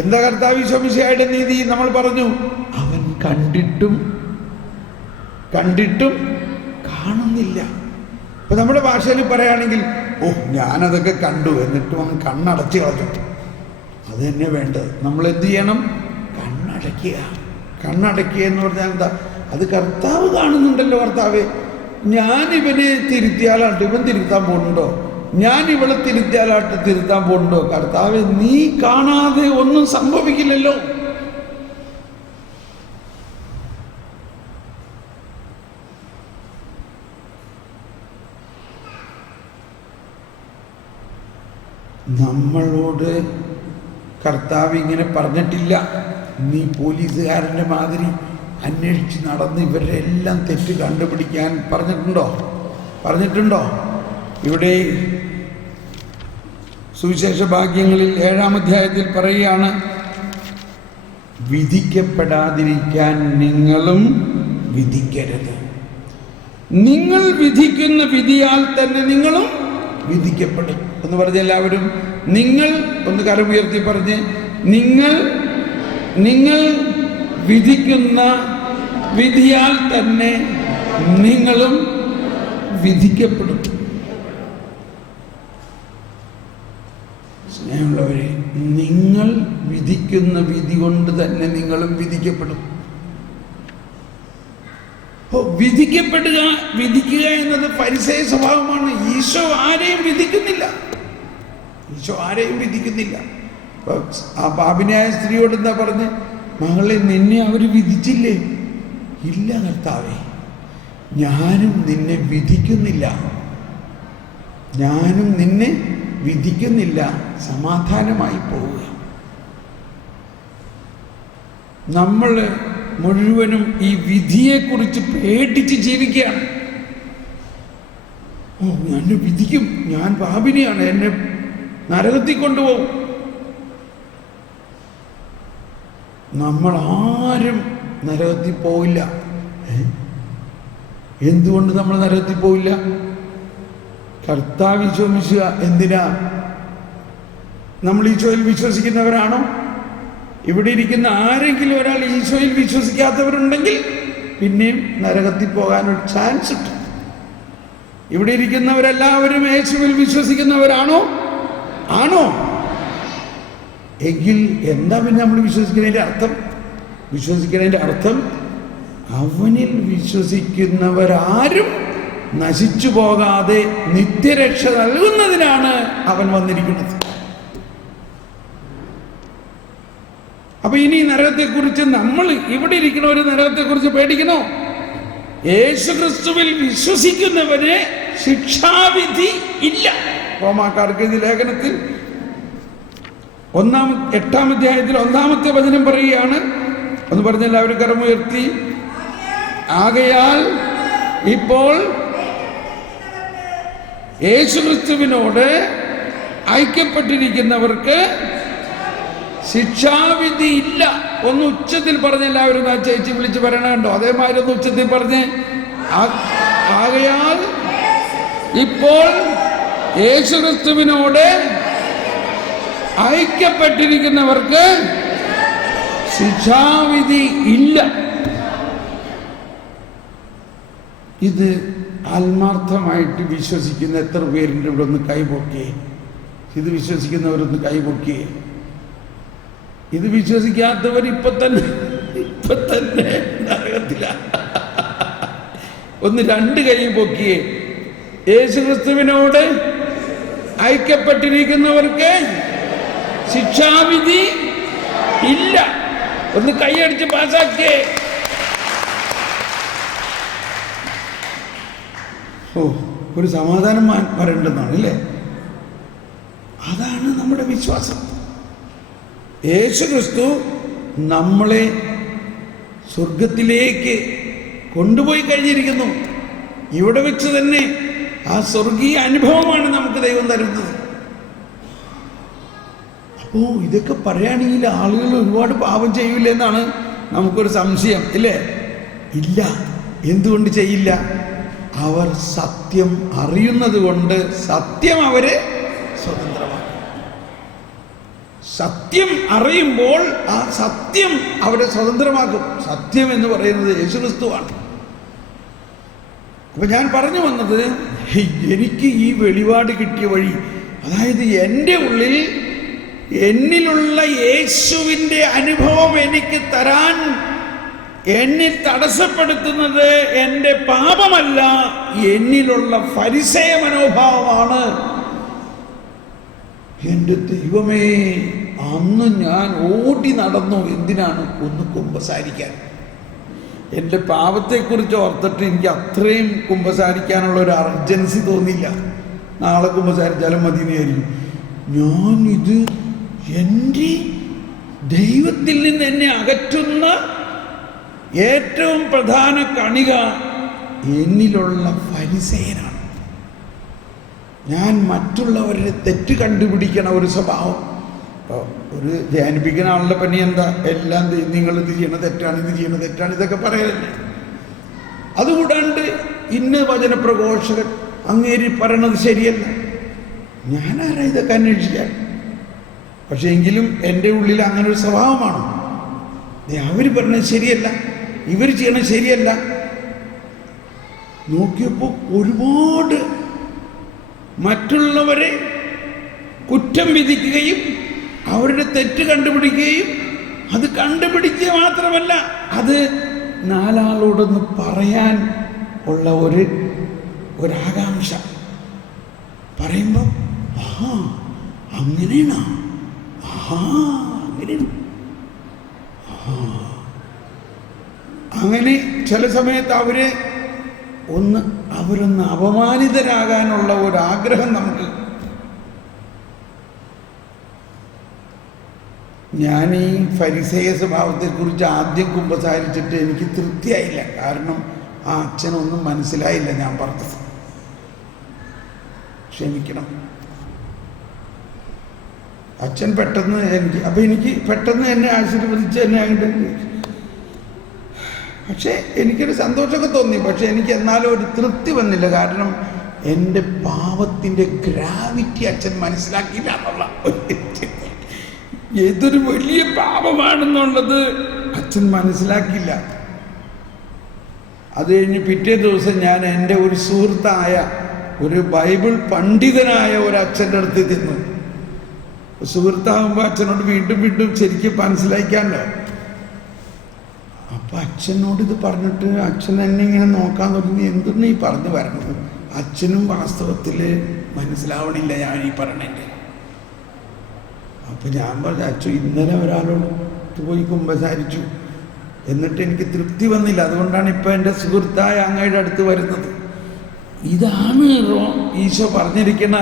എന്താ കർത്താവ് ഈശോ മിശിഹായുടെ നീതി? നമ്മൾ പറഞ്ഞു, അവൻ കണ്ടിട്ടും കാണുന്നില്ല. ഇപ്പൊ നമ്മുടെ ഭാഷയിൽ പറയുകയാണെങ്കിൽ, ഓ ഞാനതൊക്കെ കണ്ടു, എന്നിട്ടും അവൻ കണ്ണടച്ച് കളഞ്ഞു. അത് തന്നെ വേണ്ടത്. നമ്മൾ എന്ത് ചെയ്യണം? കണ്ണടയ്ക്കുക എന്ന് പറഞ്ഞാൽ എന്താ? അത് കർത്താവ് കാണുന്നുണ്ടല്ലോ. കർത്താവേ, ഞാൻ ഇവനെ തിരുത്തിയാലാട്ട് ഇവൻ തിരുത്താൻ പോകുന്നുണ്ടോ? ഞാൻ ഇവളെ തിരുത്തിയാലാട്ട് തിരുത്താൻ പോകുന്നുണ്ടോ? കർത്താവേ, നീ കാണാതെ ഒന്നും സംഭവിക്കില്ലല്ലോ. നമ്മളോട് കർത്താവ് ഇങ്ങനെ പറഞ്ഞിട്ടില്ല, നീ പോലീസുകാരൻ്റെ മാതിരി അന്വേഷിച്ച് നടന്ന് ഇവരുടെ എല്ലാം തെറ്റ് കണ്ടുപിടിക്കാൻ പറഞ്ഞിട്ടുണ്ടോ? ഇവിടെ സുവിശേഷ ഭാഗ്യങ്ങളിൽ 7-ാം അധ്യായത്തിൽ പറയുകയാണ്, വിധിക്കപ്പെടാതിരിക്കാൻ നിങ്ങളും വിധിക്കരുത്. നിങ്ങൾ വിധിക്കുന്ന വിധിയാൽ തന്നെ നിങ്ങളും വിധിക്കപ്പെടും എന്ന് പറഞ്ഞ എല്ലാവരും നിങ്ങൾ ഒന്ന് കരമുയർത്തി പറഞ്ഞ്, നിങ്ങൾ വിധിക്കുന്ന വിധിയാൽ തന്നെ നിങ്ങളും വിധിക്കപ്പെടും. സ്നേഹമുള്ളവരെ, നിങ്ങൾ വിധിക്കുന്ന വിധി കൊണ്ട് തന്നെ നിങ്ങളും വിധിക്കപ്പെടും. വിധിക്കുക എന്നത് ഫരിസേയ സ്വഭാവമാണ്. ഈശോ ആരെയും വിധിക്കുന്നില്ല. ആ പാപിനിയായ സ്ത്രീയോട് എന്താ പറഞ്ഞ്? മകളെ, നിന്നെ അവർ വിധിച്ചില്ലേ? ഇല്ല കർത്താവേ, ഞാനും നിന്നെ വിധിക്കുന്നില്ല, സമാധാനമായി പോവുക. നമ്മൾ മുഴുവനും ഈ വിധിയെക്കുറിച്ച് പേടിച്ച് ജീവിക്കുകയാണ്. എന്നെ വിധിക്കും, ഞാൻ പാപിനിയാണ്, എന്നെ നരകത്തിൽ കൊണ്ടുപോകും. നമ്മൾ ആരും നരകത്തിൽ പോയില്ല. എന്തുകൊണ്ട് നമ്മൾ നരകത്തിൽ പോയില്ല? കർത്താവ് ഈശോ മിശിഹ എന്തിനാ? നമ്മൾ ഈശോയിൽ വിശ്വസിക്കുന്നവരാണോ? ഇവിടെ ഇരിക്കുന്ന ആരെങ്കിലും ഒരാൾ ഈശോയിൽ വിശ്വസിക്കാത്തവരുണ്ടെങ്കിൽ പിന്നെയും നരകത്തിൽ പോകാനൊരു ചാൻസ് ഉണ്ട്. ഇവിടെ ഇരിക്കുന്നവരെല്ലാവരും യേശുവിൽ വിശ്വസിക്കുന്നവരാണോ? എങ്കിൽ എന്താ പിന്നെ നമ്മൾ വിശ്വസിക്കുന്നതിൻ്റെ അർത്ഥം? അവനിൽ വിശ്വസിക്കുന്നവരാരും നശിച്ചു പോകാതെ നിത്യരക്ഷ നൽകുന്നതിനാണ് അവൻ വന്നിരിക്കുന്നത്. അപ്പൊ ഇനി നരകത്തെക്കുറിച്ച് നമ്മൾ ഇവിടെ ഇരിക്കുന്ന ഒരു നരകത്തെക്കുറിച്ച് പേടിക്കണോ? യേശുക്രിസ്തുവിൽ വിശ്വസിക്കുന്നവന് ശിക്ഷാവിധി ഇല്ല. റോമാക്കാർക്ക് ഈ ലേഖനത്തിൽ 8-ാം അധ്യായത്തിൽ 1-ാമത്തെ വചനം പറയുകയാണ്. ഒന്ന് പറഞ്ഞ എല്ലാവരും കരമുയർത്തി. ആകയാൽ ഇപ്പോൾ യേശുക്രിസ്തുവിനോട് ഐക്യപ്പെട്ടിരിക്കുന്നവർക്ക് ശിക്ഷാവിധി ഇല്ല. ഒന്ന് ഉച്ചത്തിൽ പറഞ്ഞ എല്ലാവരും ആ ചേച്ചി വിളിച്ച് പറയണ കണ്ടോ? അതേമാതിരി ഒന്ന് ഉച്ചത്തിൽ പറഞ്ഞ്, ആകയാൽ ഇപ്പോൾ യേശുക്രിസ്തുവിനോട് ഐക്യപ്പെട്ടിരിക്കുന്നവർക്ക് ശിക്ഷാവിധി ഇല്ല. ഇത് ആത്മാർത്ഥമായിട്ട് വിശ്വസിക്കുന്ന എത്ര പേരുണ്ട് ഇവിടെ? ഒന്ന് കൈപൊക്കിയേ. ഇത് വിശ്വസിക്കുന്നവരൊന്ന് കൈപൊക്കിയേ. ഇത് വിശ്വസിക്കാത്തവർ ഇപ്പൊ തന്നെ നരകത്തില. ഒന്ന് 2 കൈ പൊക്കിയേ. യേശുക്രിസ്തുവിനോട് ഐക്യപ്പെട്ടിരിക്കുന്നവർക്ക് ശിക്ഷാവിധി ഇല്ല. ഒന്ന് കൈയടിച്ച് പാസാക്കിയേ. ഒരു സമാധാനം വരേണ്ടെന്നാണ് അല്ലേ? അതാണ് നമ്മുടെ വിശ്വാസം. യേശുക്രിസ്തു നമ്മളെ സ്വർഗത്തിലേക്ക് കൊണ്ടുപോയി കഴിഞ്ഞിരിക്കുന്നു. ഇവിടെ വെച്ച് തന്നെ ആ സ്വർഗീയ അനുഭവമാണ് നമുക്ക് ദൈവം തരുന്നത്. അപ്പോൾ ഇതൊക്കെ പറയുകയാണെങ്കിൽ ആളുകൾ ഒരുപാട് പാപം ചെയ്യില്ല എന്നാണ് നമുക്കൊരു സംശയം, ഇല്ലേ? ഇല്ല. എന്തുകൊണ്ട് ചെയ്യില്ല? അവർ സത്യം അറിയുന്നത് കൊണ്ട് സത്യം അവരെ സ്വതന്ത്രമാക്കും. സത്യം സത്യം അറിയുമ്പോൾ ആ സത്യം അവരെ സ്വതന്ത്രമാക്കും. സത്യം എന്ന് പറയുന്നത് യേശുക്രിസ്തുവാണ്. അപ്പം ഞാൻ പറഞ്ഞു വന്നത്, എനിക്ക് ഈ വെളിപാട് കിട്ടിയ വഴി, അതായത് എൻ്റെ ഉള്ളിൽ എന്നിലുള്ള യേശുവിൻ്റെ അനുഭവം എനിക്ക് തരാൻ എന്നെ തടസ്സപ്പെടുത്തുന്നത് എൻ്റെ പാപമല്ല, എന്നിലുള്ള ഫരിസേയ മനോഭാവമാണ്. എൻ്റെ ദൈവമേ, അന്ന് ഞാൻ ഓടി നടന്നു. എന്തിനാണ്? ഒന്ന് കുമ്പസാരിക്കാൻ. എൻ്റെ പാപത്തെക്കുറിച്ച് ഓർത്തിട്ട് എനിക്ക് അത്രയും കുമ്പസാരിക്കാനുള്ള ഒരു അർജൻസി തോന്നിയില്ല. നാളെ കുമ്പസാരിച്ചാലും മതി എന്ന് വിചാരിക്കും. ഞാനിത് എൻ്റെ ദൈവത്തിൽ നിന്ന് എന്നെ അകറ്റുന്ന ഏറ്റവും പ്രധാന കണിക എന്നിലുള്ള ഫരിസേയനാണ്. ഞാൻ മറ്റുള്ളവരുടെ തെറ്റ് കണ്ടുപിടിക്കണ ഒരു സ്വഭാവം. ഇപ്പോൾ ഒരു ധ്യാനിപ്പിക്കുന്ന ആളുടെ പണി എന്താ? എല്ലാം നിങ്ങൾ ഇത് ചെയ്യണ തെറ്റാണ്, ഇത് ചെയ്യണ തെറ്റാണ്, ഇതൊക്കെ പറയലല്ലേ. അതുകൂടാണ്ട് ഇന്ന വചനപ്രഘോഷകൻ അങ്ങേരി പറയണത് ശരിയല്ല. ഞാനാരാ ഇതൊക്കെ അന്വേഷിക്കാൻ? പക്ഷെ എങ്കിലും എൻ്റെ ഉള്ളിൽ അങ്ങനെ ഒരു സ്വഭാവമാണ്. അവർ പറഞ്ഞത് ശരിയല്ല, ഇവർ ചെയ്യണത് ശരിയല്ല. നോക്കിയപ്പോൾ ഒരുപാട് മറ്റുള്ളവരെ കുറ്റം വിധിക്കുകയും അവരുടെ തെറ്റ് കണ്ടുപിടിക്കുകയും, അത് കണ്ടുപിടിക്കുക മാത്രമല്ല, അത് നാലാളോടൊന്ന് പറയാൻ ഉള്ള ഒരാകാംക്ഷ. പറയുമ്പോൾ അങ്ങനെയാണോ, അങ്ങനെയാണ്. അങ്ങനെ ചില സമയത്ത് അവരൊന്ന് അപമാനിതരാകാനുള്ള ഒരാഗ്രഹം നമുക്ക്. ഞാൻ ഈ ഫരിസേയ സ്വഭാവത്തെക്കുറിച്ച് ആദ്യം കുമ്പസാരിച്ചിട്ട് എനിക്ക് തൃപ്തിയായില്ല. കാരണം ആ അച്ഛനൊന്നും മനസ്സിലായില്ല ഞാൻ പറഞ്ഞത്. ക്ഷമിക്കണം. അച്ഛൻ പെട്ടെന്ന് എനിക്ക് പെട്ടെന്ന് എന്നെ ആശീർവദിച്ച് എന്നെ അങ്ങോട്ട്. പക്ഷേ എനിക്കൊരു സന്തോഷമൊക്കെ തോന്നി. പക്ഷെ എനിക്ക് എന്നാലും ഒരു തൃപ്തി വന്നില്ല. കാരണം എൻ്റെ പാപത്തിൻ്റെ ഗ്രാവിറ്റി അച്ഛൻ മനസ്സിലാക്കിയില്ല എന്നുള്ള. ഏതൊരു വലിയ പാപമാണെന്നുള്ളത് അച്ഛൻ മനസ്സിലാക്കിയില്ല. അത് കഴിഞ്ഞ് പിറ്റേ ദിവസം ഞാൻ എൻ്റെ ഒരു സുഹൃത്തായ ഒരു ബൈബിൾ പണ്ഡിതനായ ഒരു അച്ഛൻ്റെ അടുത്ത് ചെന്നു. സുഹൃത്താകുമ്പോൾ അച്ഛനോട് വീണ്ടും വീണ്ടും ശരിക്കും മനസ്സിലാക്കാണ്ടോ. അപ്പം അച്ഛനോട് ഇത് പറഞ്ഞിട്ട് അച്ഛൻ എന്നെ ഇങ്ങനെ നോക്കാൻ തുടങ്ങി. എന്തൊന്നും ഈ പറഞ്ഞു വരണത്? അച്ഛനും വാസ്തവത്തിൽ മനസ്സിലാവണില്ല ഞാൻ ഈ പറഞ്ഞതിൻ്റെ. അപ്പം ഞാൻ പറഞ്ഞു, അച്ഛൻ ഇന്നലെ ഒരാളോട് പോയി കുമ്പസാരിച്ചു, എന്നിട്ട് എനിക്ക് തൃപ്തി വന്നില്ല. അതുകൊണ്ടാണ് ഇപ്പം എൻ്റെ സുഹൃത്തായ അങ്ങയുടെ അടുത്ത് വരുന്നത്. ഇതാണ് ഈശോ പറഞ്ഞിരിക്കുന്ന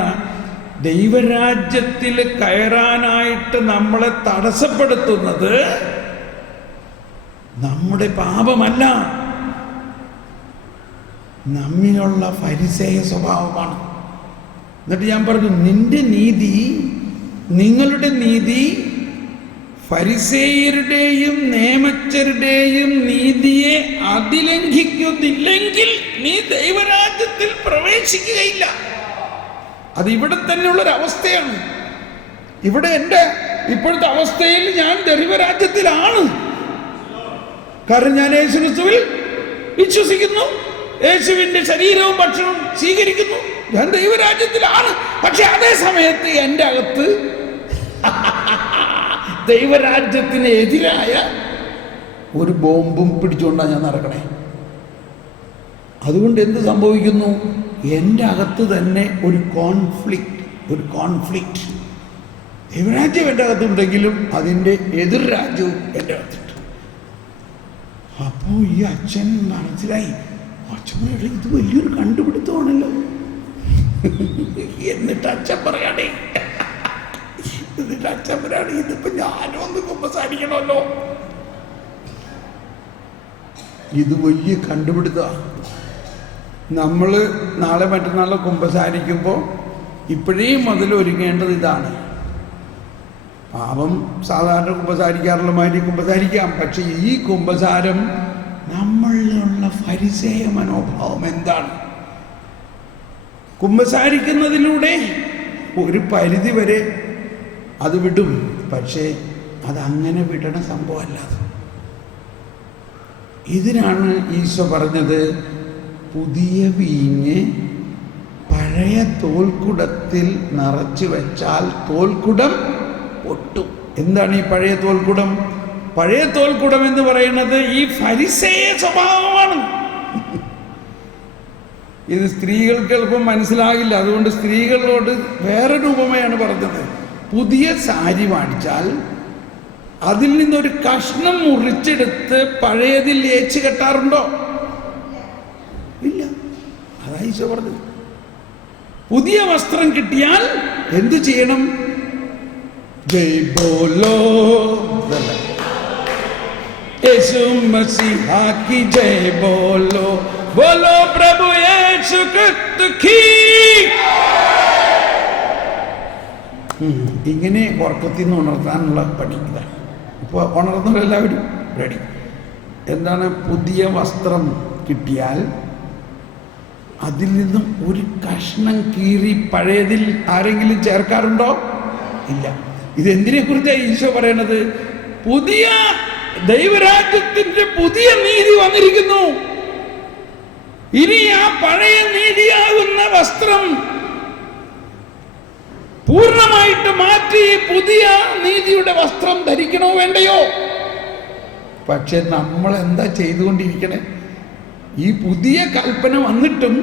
ദൈവരാജ്യത്തിൽ കയറാനായിട്ട് നമ്മളെ തടസ്സപ്പെടുത്തുന്നത് നമ്മുടെ പാപമല്ല, നമ്മിലുള്ള ഫരിസേയ സ്വഭാവമാണ്. എന്നിട്ട് ഞാൻ പറഞ്ഞു, നിങ്ങളുടെ നീതി ഫരിസേയരുടെയും നിയമജ്ഞരുടെയും നീതിയെ അതിലംഘിക്കുന്നില്ലെങ്കിൽ നീ ദൈവരാജ്യത്തിൽ പ്രവേശിക്കുകയില്ല. അത് ഇവിടെ തന്നെയുള്ളൊരവസ്ഥയാണ്. ഇവിടെ എൻ്റെ ഇപ്പോഴത്തെ അവസ്ഥയിൽ ഞാൻ ദൈവരാജ്യത്തിലാണ്. കാരണം ഞാൻ യേശുക്രിസ്തുവിൽ വിശ്വസിക്കുന്നു, യേശുവിൻ്റെ ശരീരവും ഭക്ഷണവും സ്വീകരിക്കുന്നു, ഞാൻ ദൈവരാജ്യത്തിലാണ്. പക്ഷെ അതേ സമയത്ത് എൻ്റെ അകത്ത് ദൈവരാജ്യത്തിന് എതിരായ ഒരു ബോംബും പിടിച്ചുകൊണ്ടാണ് ഞാൻ നടക്കണേ. അതുകൊണ്ട് എന്ത് സംഭവിക്കുന്നു? എൻ്റെ അകത്ത് തന്നെ ഒരു കോൺഫ്ലിക്റ്റ്. ദൈവരാജ്യം എൻ്റെ അകത്തുണ്ടെങ്കിലും അതിൻ്റെ എതിർ രാജ്യവും എൻ്റെ അകത്തുണ്ട്. അപ്പോൾ ഈ അച്ഛൻ മനസ്സിലായി, അച്ഛനോട് ഇത് വലിയൊരു കണ്ടുപിടുത്തമാണല്ലോ. എന്നിട്ട് അച്ഛൻ പറയാണേ, ഇതിപ്പോ ഞാനും ഒന്ന് കുമ്പസാരിക്കണമല്ലോ. ഇത് വലിയ കണ്ടുപിടുത്തമാണ്. നമ്മൾ നാളെ മറ്റന്നാളെ കുമ്പസാരിക്കുമ്പോൾ ഇപ്പോഴേ മുതൽ ഒരുങ്ങേണ്ടത് ഇതാണ്. പാപം സാധാരണ കുമ്പസാരിക്കാറുള്ള മാതിരി കുമ്പസാരിക്കാം. പക്ഷെ ഈ കുമ്പസാരം നമ്മളിലുള്ള ഫരിസേയ മനോഭാവം എന്താണ്? കുമ്പസാരിക്കുന്നതിലൂടെ ഒരു പരിധി വരെ അത് വിടും. പക്ഷേ അതങ്ങനെ വിടണ സംഭവമല്ല. ഇതിനാണ് ഈശോ പറഞ്ഞത്, പുതിയ വീഞ്ഞ് പഴയ തോൽക്കുടത്തിൽ നിറച്ചു വെച്ചാൽ തോൽക്കുടം പൊട്ടും. എന്താണ് ഈ പഴയ തോൽക്കുടം? പഴയ തോൽക്കുടം എന്ന് പറയുന്നത് ഈ ഫരിസേയ സ്വഭാവമാണ്. ഇത് സ്ത്രീകൾക്ക് എളുപ്പം മനസ്സിലാകില്ല, അതുകൊണ്ട് സ്ത്രീകളോട് വേറെ രൂപമായാണ് പറഞ്ഞത്. പുതിയ സാരി വാങ്ങിച്ചാൽ അതിൽ നിന്നൊരു കഷ്ണം മുറിച്ചെടുത്ത് പഴയതിൽ ഏച്ച് കെട്ടാറുണ്ടോ? ഇല്ല. അതാ ഈശോ പറഞ്ഞത്. പുതിയ വസ്ത്രം കിട്ടിയാൽ എന്തു ചെയ്യണം? ജയ് ബോലോ യേശു മസീഹ കി ജയ് ബോലോ, ബോലോ പ്രഭു യേശു ക്രിസ്തു കി. ഇങ്ങനെ ഉറക്കത്തിൽ നിന്ന് ഉണർത്താനുള്ള പണി ഇതാണ്. ഇപ്പോൾ ഉണർന്നവരെല്ലാവരും റെഡി. എന്താണ്? പുതിയ വസ്ത്രം കിട്ടിയാൽ അതിൽ നിന്നും ഒരു കഷ്ണം കീറി പഴയതിൽ ആരെങ്കിലും ചേർക്കാറുണ്ടോ? ഇല്ല. ഇതെന്തിനെ കുറിച്ചാണ് ഈശോ പറയണത്? പുതിയ ദൈവരാജ്യത്തിന്റെ പുതിയ നീതി വന്നിരിക്കുന്നു. ഇനി ആ പഴയ നീതിയാകുന്ന വസ്ത്രം പൂർണ്ണമായിട്ട് മാറ്റി പുതിയ നീതിയുടെ വസ്ത്രം ധരിക്കണോ വേണ്ടയോ? പക്ഷെ നമ്മൾ എന്താ ചെയ്തുകൊണ്ടിരിക്കണേ? ഈ പുതിയ കൽപ്പന വന്നിട്ടും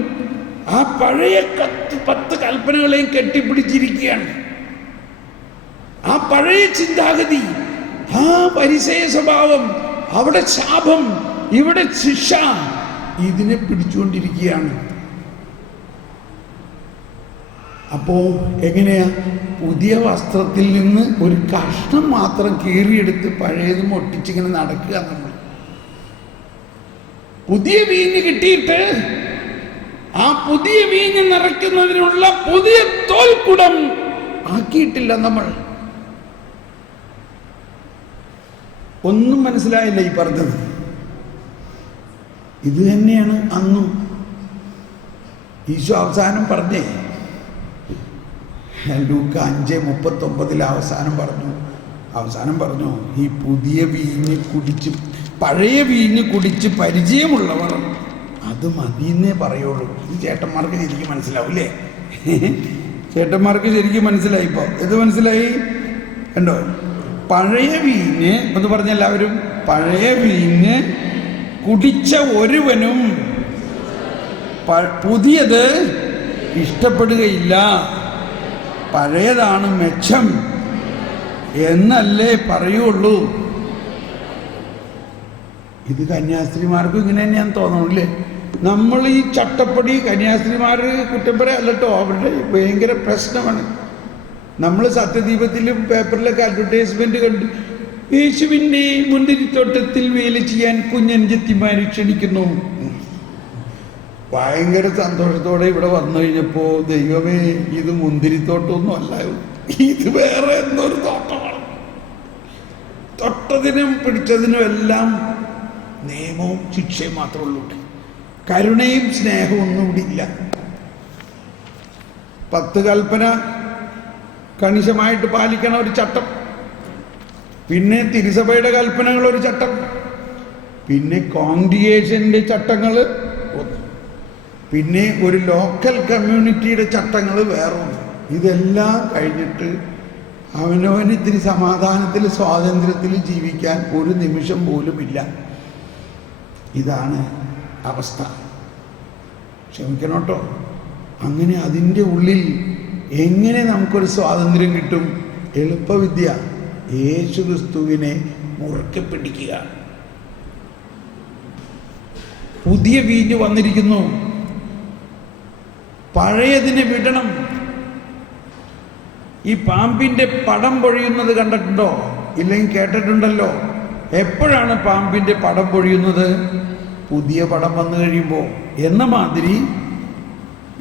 ആ പഴയ 10 കൽപ്പനകളെയും കെട്ടിപ്പിടിച്ചിരിക്കുകയാണ്. ആ പഴയ ചിന്താഗതി, ആ പരിസയ സ്വഭാവം, അവിടെ ശാപം, ഇവിടെ ശിക്ഷ, ഇതിനെ പിടിച്ചുകൊണ്ടിരിക്കുകയാണ്. അപ്പോ എങ്ങനെയാ? പുതിയ വസ്ത്രത്തിൽ നിന്ന് ഒരു കഷ്ണം മാത്രം കീറിയെടുത്ത് പഴയതും ഒട്ടിച്ചിങ്ങനെ നടക്കുക. നമ്മൾ പുതിയ വീഞ്ഞ് കിട്ടിയിട്ട് ആ പുതിയ വീഞ്ഞ് നിറയ്ക്കുന്നതിനുള്ള പുതിയ തോൽക്കുടം ആക്കിയിട്ടില്ല നമ്മൾ. ഒന്നും മനസ്സിലായില്ല ഈ പറഞ്ഞത്. ഇത് തന്നെയാണ് അന്നും ഈശോ അവസാനം പറഞ്ഞേ. ലൂക്ക 5:39 അവസാനം പറഞ്ഞു ഈ പുതിയ വീഞ്ഞ് കുടിച്ച് പഴയ വീഞ്ഞ് കുടിച്ച് പരിചയമുള്ളവർ അത് മതിയെന്നേ പറയുള്ളൂ. ഈ ചേട്ടന്മാർക്ക് ശരിക്കും മനസ്സിലാവൂല്ലേ? ചേട്ടന്മാർക്ക് ശരിക്കും മനസ്സിലായി. ഇപ്പോൾ ഇത് മനസ്സിലായി കണ്ടോ? പഴയ വീഞ്ഞ് എന്ന് പറഞ്ഞ എല്ലാവരും, പഴയ വീഞ്ഞ് കുടിച്ച ഒരുവനും പുതിയത് ഇഷ്ടപ്പെടുകയില്ല, പഴയതാണ് മെച്ചം എന്നല്ലേ പറയുള്ളൂ. ഇത് കന്യാസ്ത്രീമാർക്കും ഇങ്ങനെ തന്നെയാന്ന് തോന്നണില്ലേ? നമ്മൾ ഈ ചട്ടപ്പടി കന്യാസ്ത്രീമാർ കുറ്റം പറയല്ലോ, അവരുടെ ഭയങ്കര പ്രശ്നമാണ്. നമ്മൾ സത്യദീപത്തിലും പേപ്പറിലൊക്കെ അഡ്വർടൈസ്മെന്റ് കണ്ടു, യേശുവിൻ്റെ മുന്തിരിത്തോട്ടത്തിൽ വേല ചെയ്യാൻ കുഞ്ഞഞ്ചത്തിമാരെ ക്ഷണിക്കുന്നു. ഭയങ്കര സന്തോഷത്തോടെ ഇവിടെ വന്നു കഴിഞ്ഞപ്പോൾ, ദൈവമേ ഇത് മുന്തിരിത്തോട്ടമൊന്നും അല്ല, ഇത് വേറെ എന്തൊരു തോട്ടമാണ്. തൊട്ടതിനും പിടിച്ചതിനും എല്ലാം നിയമവും ശിക്ഷയും മാത്രമേ ഉള്ളൂ. കരുണയും സ്നേഹവും ഒന്നും ഇവിടെ ഇല്ല. 10 കൽപ്പന കണിശമായിട്ട് പാലിക്കണ ഒരു ചട്ടം, പിന്നെ തിരുസഭയുടെ കൽപ്പനകൾ ഒരു ചട്ടം, പിന്നെ കോൺഗ്രിഗേഷൻ്റെ ചട്ടങ്ങൾ, പിന്നെ ഒരു ലോക്കൽ കമ്മ്യൂണിറ്റിയുടെ ചട്ടങ്ങൾ വേറൊന്ന്. ഇതെല്ലാം കഴിഞ്ഞിട്ട് അവനവന് ഇത്തിരി സമാധാനത്തിൽ സ്വാതന്ത്ര്യത്തിൽ ജീവിക്കാൻ ഒരു നിമിഷം പോലും ഇല്ല. ഇതാണ് അവസ്ഥ. ക്ഷമിക്കണോട്ടോ. അങ്ങനെ അതിൻ്റെ ഉള്ളിൽ എങ്ങനെ നമുക്കൊരു സ്വാതന്ത്ര്യം കിട്ടും? എളുപ്പവിദ്യ, യേശുക്രിസ്തുവിനെ മുറുക്കെ പിടിക്കുക. പുതിയ വീഞ്ഞ് വന്നിരിക്കുന്നു, പഴയതിനെ വിടണം. ഈ പാമ്പിൻ്റെ പടം പൊഴിയുന്നത് കണ്ടിട്ടുണ്ടോ? ഇല്ലെങ്കിൽ കേട്ടിട്ടുണ്ടല്ലോ. എപ്പോഴാണ് പാമ്പിൻ്റെ പടം പൊഴിയുന്നത്? പുതിയ പടം വന്നു കഴിയുമ്പോൾ. എന്ന മാതിരി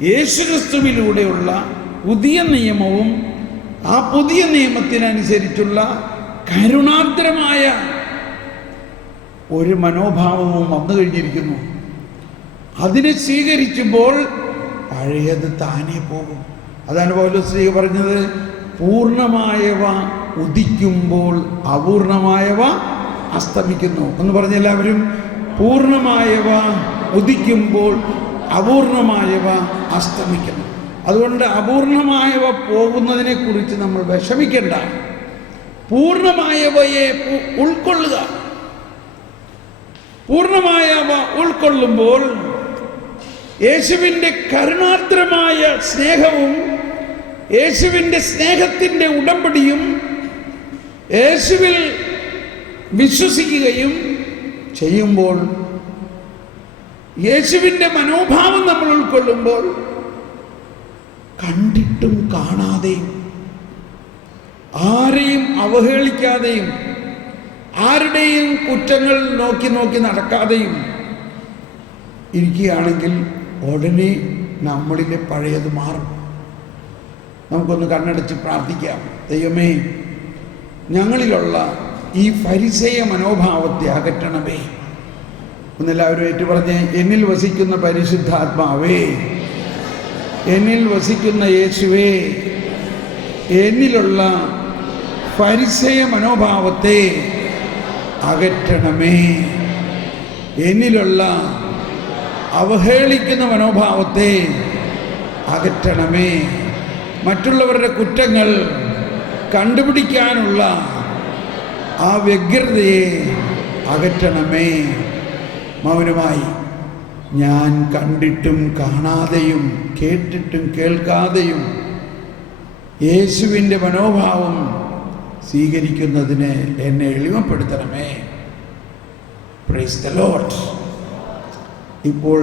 യേശുക്രിസ്തുവിലൂടെയുള്ള പുതിയ നിയമവും ആ പുതിയ നിയമത്തിനനുസരിച്ചുള്ള കരുണാർദ്രമായ ഒരു മനോഭാവവും വന്നു കഴിഞ്ഞിരിക്കുന്നു. അതിനെ സ്വീകരിക്കുമ്പോൾ പഴയത് താനേ പോകും. അതാണ് പൗലോസ് പറഞ്ഞത്, പൂർണ്ണമായവ ഉദിക്കുമ്പോൾ അപൂർണമായവ അസ്തമിക്കുന്നു. എന്ന് പറഞ്ഞ എല്ലാവരും, പൂർണ്ണമായവ ഉദിക്കുമ്പോൾ അപൂർണമായവ അസ്തമിക്കുന്നു. അതുകൊണ്ട് അപൂർണമായവ പോകുന്നതിനെ കുറിച്ച് നമ്മൾ വിഷമിക്കേണ്ട. പൂർണ്ണമായവയെ ഉൾക്കൊള്ളുക. പൂർണ്ണമായവ ഉൾക്കൊള്ളുമ്പോൾ യേശുവിൻ്റെ കരുണാർദ്രമായ സ്നേഹവും യേശുവിൻ്റെ സ്നേഹത്തിൻ്റെ ഉടമ്പടിയും യേശുവിൽ വിശ്വസിക്കുകയും ചെയ്യുമ്പോൾ, യേശുവിൻ്റെ മനോഭാവം നമ്മൾ ഉൾക്കൊള്ളുമ്പോൾ, കണ്ടിട്ടും കാണാതെയും ആരെയും അവഹേളിക്കാതെയും ആരുടെയും കുറ്റങ്ങൾ നോക്കി നോക്കി നടക്കാതെയും ഇരിക്കുകയാണെങ്കിൽ ഉടനെ നമ്മളിലെ പഴയത് മാറും. നമുക്കൊന്ന് കണ്ണടച്ച് പ്രാർത്ഥിക്കാം. ദൈവമേ, ഞങ്ങളിലുള്ള ഈ ഫരിസേയ മനോഭാവത്തെ അകറ്റണമേ. ഒന്നെല്ലാവരും ഏറ്റുപറഞ്ഞ്, എന്നിൽ വസിക്കുന്ന പരിശുദ്ധാത്മാവേ, എന്നിൽ വസിക്കുന്ന യേശുവേ, എന്നിലുള്ള ഫരിസേയ മനോഭാവത്തെ അകറ്റണമേ. എന്നിലുള്ള അവഹേളിക്കുന്ന മനോഭാവത്തെ അകറ്റണമേ. മറ്റുള്ളവരുടെ കുറ്റങ്ങൾ കണ്ടുപിടിക്കാനുള്ള ആ വ്യഗ്രതയെ അകറ്റണമേ. മൗനമായി, ഞാൻ കണ്ടിട്ടും കാണാതെയും കേട്ടിട്ടും കേൾക്കാതെയും യേശുവിൻ്റെ മനോഭാവം സ്വീകരിക്കുന്നതിന് എന്നെ എളിമപ്പെടുത്തണമേ. Praise the Lord. ഇപ്പോൾ